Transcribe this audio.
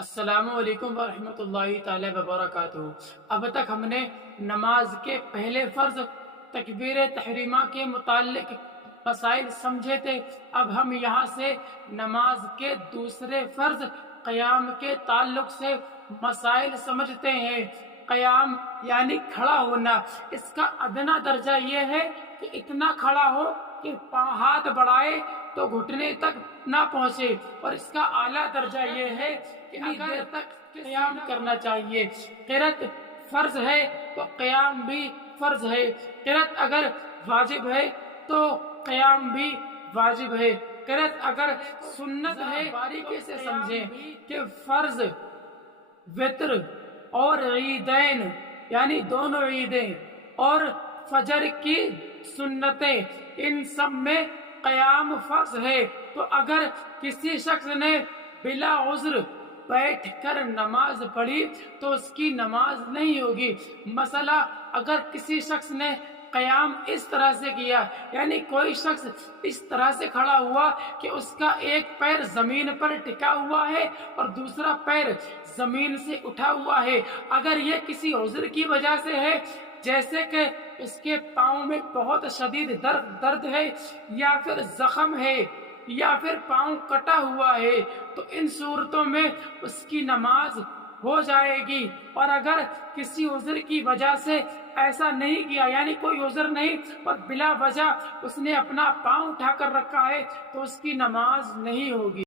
السلام علیکم ورحمۃ اللہ تعالی وبرکاتہ۔ اب تک ہم نے نماز کے پہلے فرض تکبیر تحریمہ کے متعلق مسائل سمجھے تھے۔ اب ہم یہاں سے نماز کے دوسرے فرض قیام کے تعلق سے مسائل سمجھتے ہیں۔ قیام یعنی کھڑا ہونا، اس کا ادنا درجہ یہ ہے کہ اتنا کھڑا ہو کہ ہاتھ بڑھائے تو گھٹنے تک نہ پہنچے، اور اس کا اعلیٰ درجہ یہ ہے کہ اتنی دیر تک قیام کرنا چاہیے۔ قرأت فرض ہے تو قیام بھی فرض ہے، قرأت اگر واجب ہے تو قیام بھی واجب ہے۔ قرأت اگر سنت ہے، باریکی سے سمجھیں کہ فرض، وتر اور عیدین یعنی دونوں عیدیں اور فجر کی سنتیں، ان سب میں قیام فرض ہے۔ تو اگر کسی شخص نے بلا عذر بیٹھ کر نماز پڑھی تو اس کی نماز نہیں ہوگی۔ مثلا اگر کسی شخص نے قیام اس طرح سے کیا، یعنی کوئی شخص اس طرح سے کھڑا ہوا کہ اس کا ایک پیر زمین پر ٹکا ہوا ہے اور دوسرا پیر زمین سے اٹھا ہوا ہے، اگر یہ کسی عذر کی وجہ سے ہے، جیسے کہ اس کے پاؤں میں بہت شدید درد ہے، یا پھر زخم ہے، یا پھر پاؤں کٹا ہوا ہے، تو ان صورتوں میں اس کی نماز ہو جائے گی۔ اور اگر کسی عذر کی وجہ سے ایسا نہیں کیا، یعنی کوئی عذر نہیں اور بلا وجہ اس نے اپنا پاؤں اٹھا کر رکھا ہے، تو اس کی نماز نہیں ہوگی۔